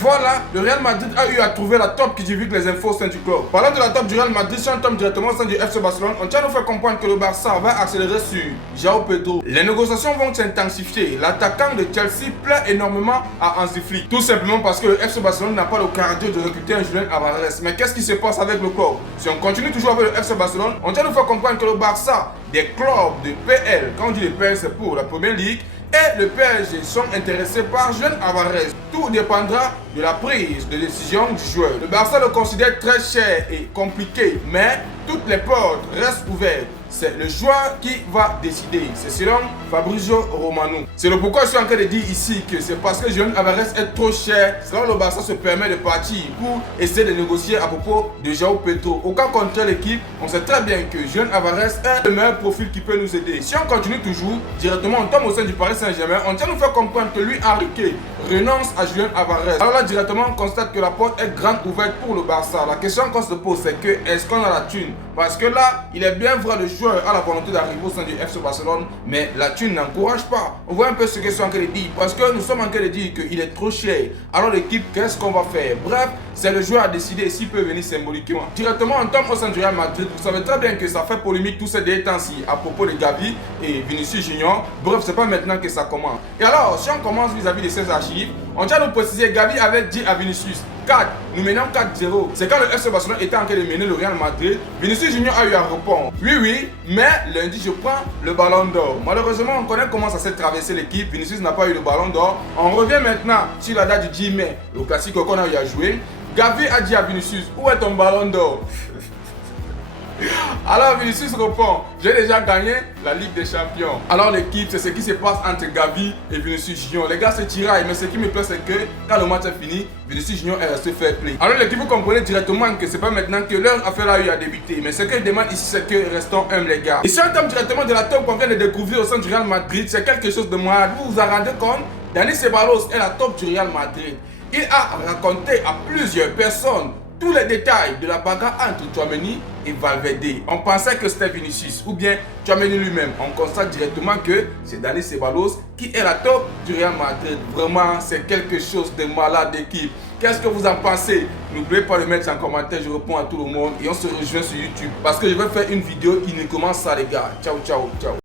voilà, le Real Madrid a eu à trouver la top qui divulgue les infos au sein du club. Parlant de la top du Real Madrid, si on tombe directement au sein du FC Barcelone, on tient à nous faire comprendre que le Barça va accélérer sur João Pedro. Les négociations vont s'intensifier. L'attaquant de Chelsea plaît énormément à Hansi Flick. Tout simplement parce que le FC Barcelone n'a pas le cardio de recruter un Julián Álvarez. Mais qu'est-ce qui se passe avec le club? Si on continue toujours avec le FC Barcelone, on tient à nous faire comprendre que le Barça, des clubs de PL, quand on dit le PL c'est pour la première ligue, et le PSG sont intéressés par Julián Álvarez. Tout dépendra de la prise de décision du joueur. Le Barça le considère très cher et compliqué, mais toutes les portes restent ouvertes. C'est le joueur qui va décider. C'est selon Fabrizio Romano. C'est le pourquoi je suis en train de dire ici que c'est parce que Julián Álvarez est trop cher. C'est là où le Barça se permet de partir pour essayer de négocier à propos de João Pedro. Au cas contraire, l'équipe, on sait très bien que Julián Álvarez est le meilleur profil qui peut nous aider. Si on continue toujours, directement on tombe au sein du Paris Saint-Germain, on tient à nous faire comprendre que lui, Enrique, renonce à Julián Álvarez. Alors là, directement, on constate que la porte est grande ouverte pour le Barça. La question qu'on se pose, c'est que est-ce qu'on a la thune? Parce que là, il est bien vrai, le joueur a la volonté d'arriver au sein du FC Barcelone, mais la thune n'encourage pas. On voit un peu ce que je suis en train de dire, parce que nous sommes en train de dire qu'il est trop cher. Alors l'équipe, qu'est-ce qu'on va faire? Bref, c'est le joueur à décider s'il peut venir symboliquement. Directement, on tombe au sein du Real Madrid. Vous savez très bien que ça fait polémique tous ces derniers temps-ci à propos de Gavi et Vinicius Junior. Bref, c'est pas maintenant que ça commence. Et alors, si on commence vis-à-vis de ces archives, on tient à nous préciser, Gavi avait dit à Vinicius, 4, nous menons 4-0. C'est quand le FC Barcelone était en train de mener le Real Madrid. Vinicius Junior a eu à répondre, oui, mais lundi je prends le ballon d'or. Malheureusement, on connaît comment ça s'est traversé l'équipe. Vinicius n'a pas eu le ballon d'or. On revient maintenant sur la date du 10 mai, le classique qu'on a eu à jouer. Gavi a dit à Vinicius, où est ton ballon d'or? Alors Vinicius répond, j'ai déjà gagné la Ligue des Champions. Alors l'équipe, c'est ce qui se passe entre Gavi et Vinicius Junior. Les gars se tiraillent, mais ce qui me plaît c'est que quand le match est fini, Vinicius Junior est resté fair play. Alors l'équipe, vous comprenez directement que c'est pas maintenant que leur affaire a eu à débuter. Mais ce que je demande ici, c'est que restons humbles les gars. Et si on tombe directement de la top qu'on vient de découvrir au sein du Real Madrid, c'est quelque chose de malade. Vous vous en rendez compte? Dani Ceballos est la top du Real Madrid. Il a raconté à plusieurs personnes tous les détails de la bagarre entre Tchouaméni et Valverde. On pensait que c'était Vinicius ou bien Tchouaméni lui-même. On constate directement que c'est Dani Ceballos qui est la top du Real Madrid. Vraiment, c'est quelque chose de malade d'équipe. Qu'est-ce que vous en pensez? N'oubliez pas de mettre en commentaire, je réponds à tout le monde et on se rejoint sur YouTube parce que je vais faire une vidéo uniquement ça les gars. Ciao, ciao, ciao.